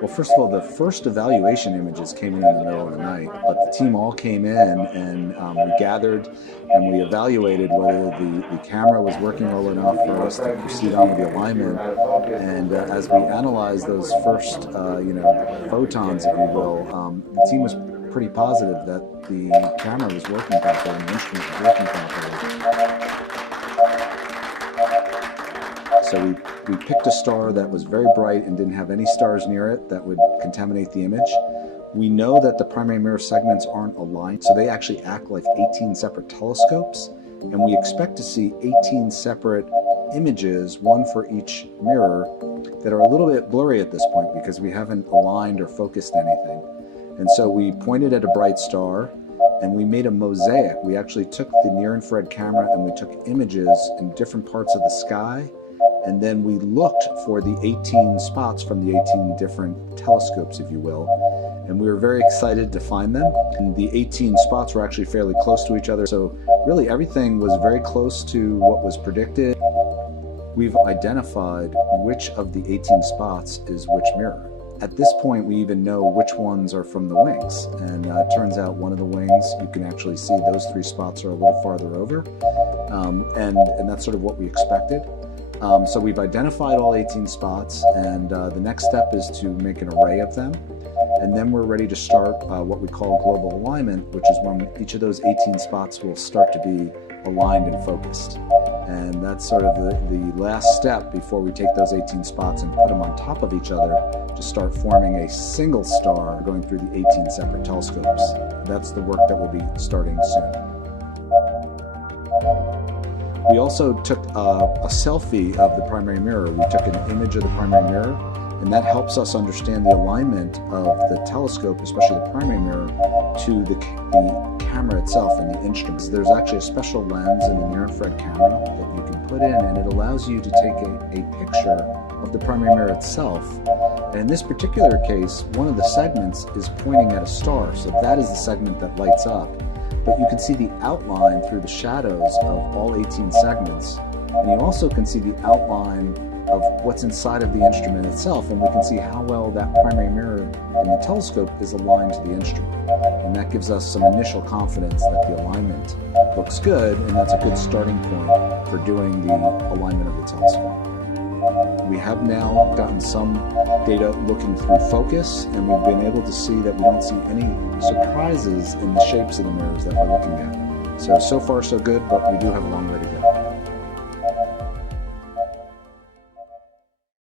Well, first of all, the first evaluation images came in the middle of the night, but the team all came in and we gathered and we evaluated whether the camera was working well enough for us to proceed on with the alignment. And as we analyzed those first, photons, if you will, the team was pretty positive that the camera was working properly and the instrument was working properly. So we picked a star that was very bright and didn't have any stars near it that would contaminate the image. We know that the primary mirror segments aren't aligned, so they actually act like 18 separate telescopes, and we expect to see 18 separate images, one for each mirror, that are a little bit blurry at this point because we haven't aligned or focused anything. And so we pointed at a bright star and we made a mosaic. We actually took the near-infrared camera and we took images in different parts of the sky, and then we looked for the 18 spots from the 18 different telescopes, if you will, and we were very excited to find them. And the 18 spots were actually fairly close to each other, so really everything was very close to what was predicted. We've identified which of the 18 spots is which mirror. At this point, we even know which ones are from the wings, and it turns out one of the wings, you can actually see those 3 spots are a little farther over, and that's sort of what we expected. So we've identified all 18 spots, and the next step is to make an array of them, and then we're ready to start what we call global alignment, which is when each of those 18 spots will start to be aligned and focused. And that's sort of the last step before we take those 18 spots and put them on top of each other to start forming a single star going through the 18 separate telescopes. That's the work that will be starting soon. We also took a selfie of the primary mirror. We took an image of the primary mirror, and that helps us understand the alignment of the telescope, especially the primary mirror, to the camera itself and the instruments. There's actually a special lens in the near-infrared camera that you can put in, and it allows you to take a picture of the primary mirror itself. And in this particular case, one of the segments is pointing at a star, so that is the segment that lights up. But you can see the outline through the shadows of all 18 segments, and you also can see the outline of what's inside of the instrument itself, and we can see how well that primary mirror in the telescope is aligned to the instrument. And that gives us some initial confidence that the alignment looks good, and that's a good starting point for doing the alignment of the telescope. We have now gotten some data looking through focus, and we've been able to see that we don't see any surprises in the shapes of the mirrors that we're looking at. So far so good, but we do have a long way to go.